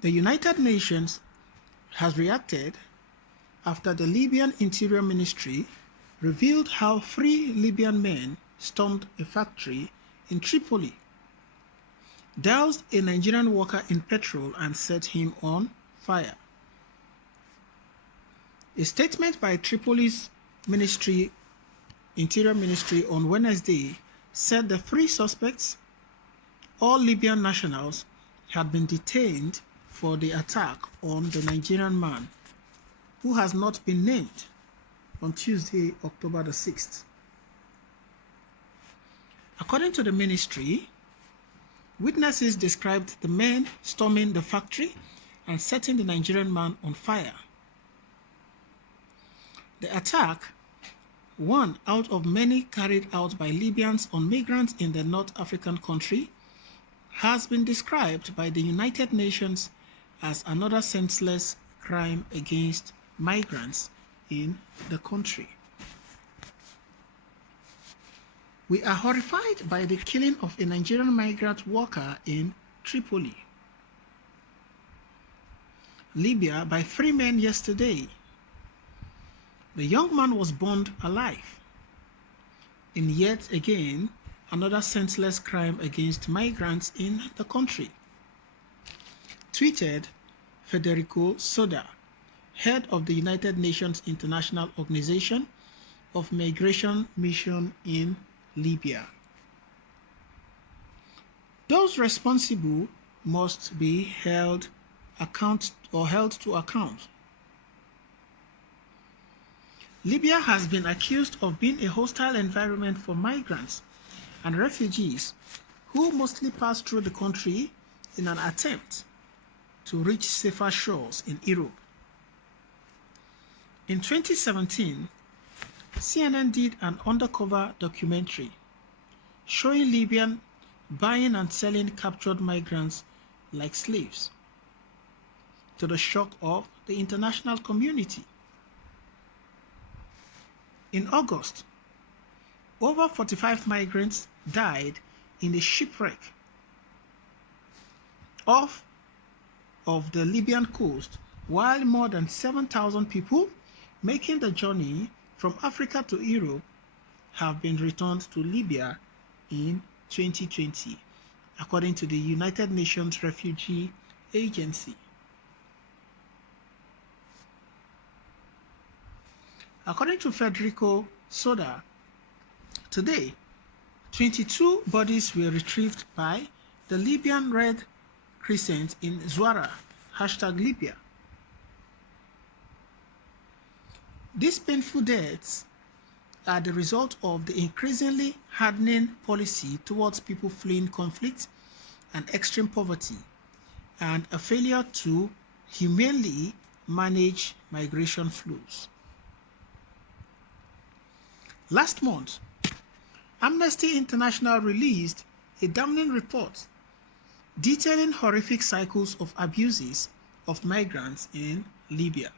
The United Nations has reacted after the Libyan Interior Ministry revealed how 3 Libyan men stormed a factory in Tripoli, doused a Nigerian worker in petrol and set him on fire. A statement by Tripoli's Interior Ministry on Wednesday said the 3 suspects, all Libyan nationals, had been detained for the attack on the Nigerian man, who has not been named, on Tuesday, October the 6th. According to the ministry, witnesses described the men storming the factory and setting the Nigerian man on fire. The attack, one out of many carried out by Libyans on migrants in the North African country, has been described by the United Nations as another senseless crime against migrants in the country. We are horrified by the killing of a Nigerian migrant worker in Tripoli, Libya, by 3 men yesterday. The young man was burned alive in yet again another senseless crime against migrants in the country, tweeted Federico Soda, head of the United Nations International Organization of Migration Mission in Libya. Those responsible must be held to account. Libya has been accused of being a hostile environment for migrants and refugees who mostly pass through the country in an attempt to reach safer shores in Europe. In 2017, CNN did an undercover documentary showing Libyan buying and selling captured migrants like slaves, to the shock of the international community. In August, over 45 migrants died in the shipwreck off of the Libyan coast, while more than 7,000 people making the journey from Africa to Europe have been returned to Libya in 2020, according to the United Nations Refugee Agency. According to Federico Soda, today, 22 bodies were retrieved by the Libyan Red Crescent in Zuara, #Libya. These painful deaths are the result of the increasingly hardening policy towards people fleeing conflict and extreme poverty, and a failure to humanely manage migration flows. Last month, Amnesty International released a damning report detailing horrific cycles of abuses of migrants in Libya.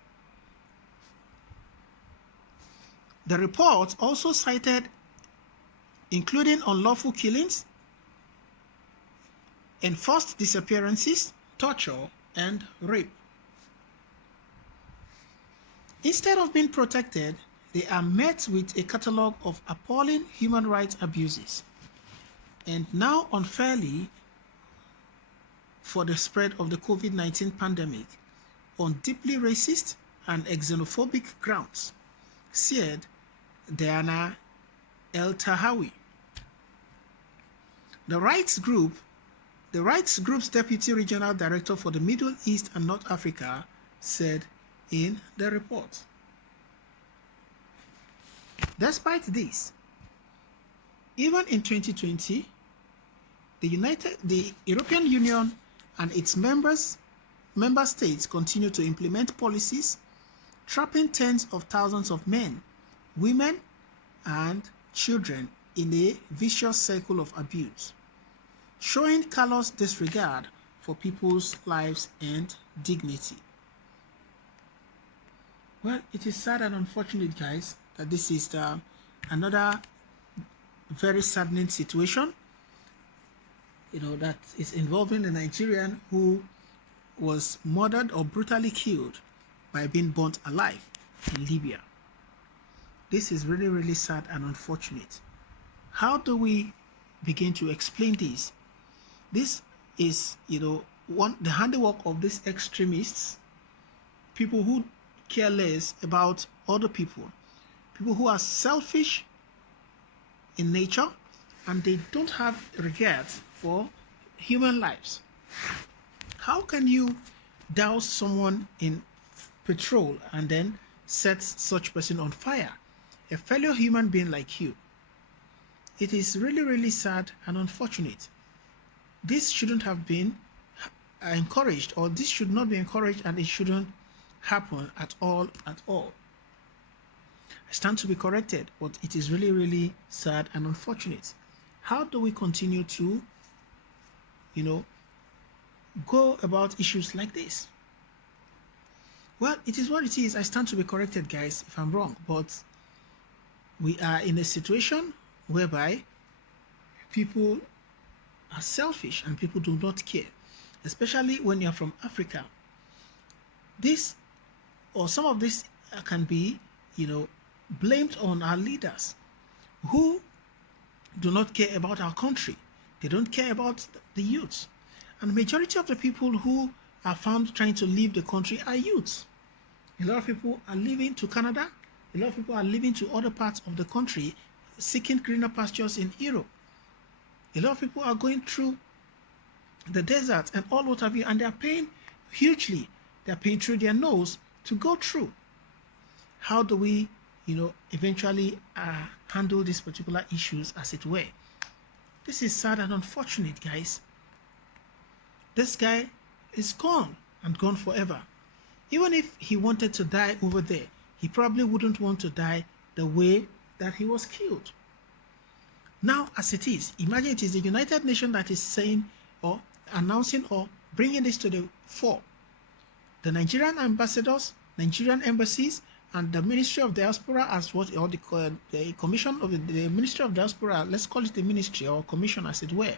The report also cited including unlawful killings, enforced disappearances, torture, and rape. Instead of being protected, they are met with a catalogue of appalling human rights abuses, and now unfairly for the spread of the COVID-19 pandemic on deeply racist and xenophobic grounds, said Diana El-Tahawi. The rights group's Deputy Regional Director for the Middle East and North Africa said in the report. Despite this, even in 2020, the European Union and its member states continue to implement policies trapping tens of thousands of men, women, and children in a vicious cycle of abuse, showing callous disregard for people's lives and dignity. Well, it is sad and unfortunate, guys, that this is another very saddening situation, that is involving a Nigerian who was murdered or brutally killed by being burnt alive in Libya. This is really, really sad and unfortunate. How do we begin to explain this? This is, the handiwork of these extremists, people who care less about other people who are selfish in nature, and they don't have regard for human lives. How can you douse someone in petrol and then set such person on fire? A fellow human being like you. It is really, really sad and unfortunate. This shouldn't have been encouraged, or this should not be encouraged, and it shouldn't happen at all. I stand to be corrected, but it is really, really sad and unfortunate. How do we continue to, go about issues like this? Well, it is what it is. I stand to be corrected, guys, if I'm wrong, but we are in a situation whereby people are selfish and people do not care, especially when you're from Africa. This, or some of this, can be, blamed on our leaders who do not care about our country. They don't care about the youth. And the majority of the people who are found trying to leave the country are youths. A lot of people are leaving to Canada. A lot of people are leaving to other parts of the country, seeking greener pastures in Europe. A lot of people are going through the desert and all what have you, and they are paying hugely. They are paying through their nose to go through. How do we, eventually handle these particular issues, as it were? This is sad and unfortunate, guys. This guy is gone, and gone forever. Even if he wanted to die over there, he probably wouldn't want to die the way that he was killed. Now, as it is, imagine it is the United Nations that is saying or announcing or bringing this to the fore. The Nigerian ambassadors, Nigerian embassies, and the Ministry of Diaspora, as what, or the Commission of the Ministry of Diaspora, let's call it the ministry or commission, as it were,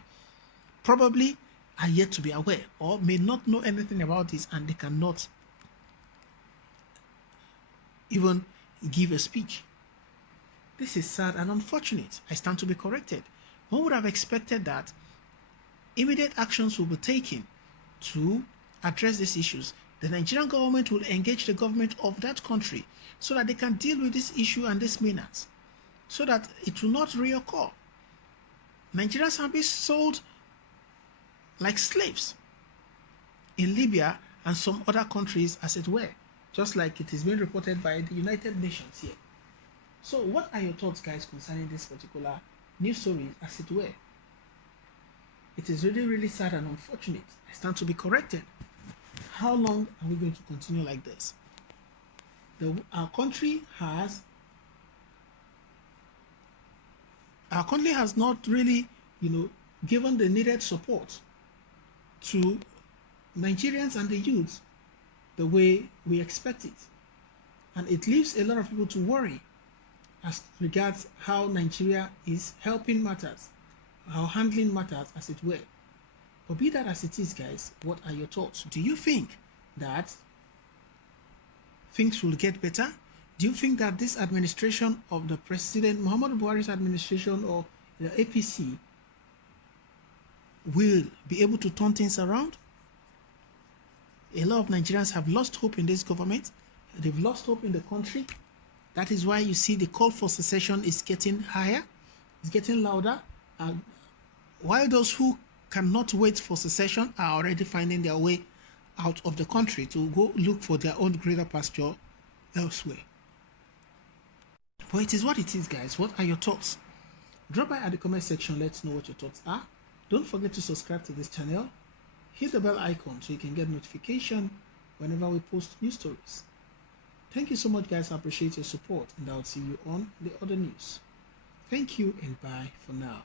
probably are yet to be aware or may not know anything about this, and they cannot even give a speech. This is sad and unfortunate. I stand to be corrected. One would have expected that immediate actions will be taken to address these issues. The Nigerian government will engage the government of that country so that they can deal with this issue and this menace, so that it will not reoccur. Nigerians have been sold like slaves in Libya and some other countries, as it were, just like it is being reported by the United Nations here. So what are your thoughts, guys, concerning this particular news story, as it were? It is really, really sad and unfortunate. I stand to be corrected. How long are we going to continue like this? Our country has not really, given the needed support to Nigerians and the youth the way we expect it. And it leaves a lot of people to worry as regards how Nigeria is helping matters, how handling matters, as it were. But be that as it is, guys, what are your thoughts? Do you think that things will get better? Do you think that this administration of the President Muhammadu Buhari's administration, or the APC, will be able to turn things around? A lot of Nigerians have lost hope in this government. They've lost hope in the country. That is why you see the call for secession is getting higher, it's getting louder, and while those who cannot wait for secession are already finding their way out of the country to go look for their own greater pasture elsewhere. But it is what it is, guys. What are your thoughts? Drop by at the comment section. Let's know what your thoughts are. Don't forget to subscribe to this channel. Hit the bell icon so you can get notification whenever we post new stories. Thank you so much, guys. I appreciate your support, and I'll see you on the other news. Thank you, and bye for now.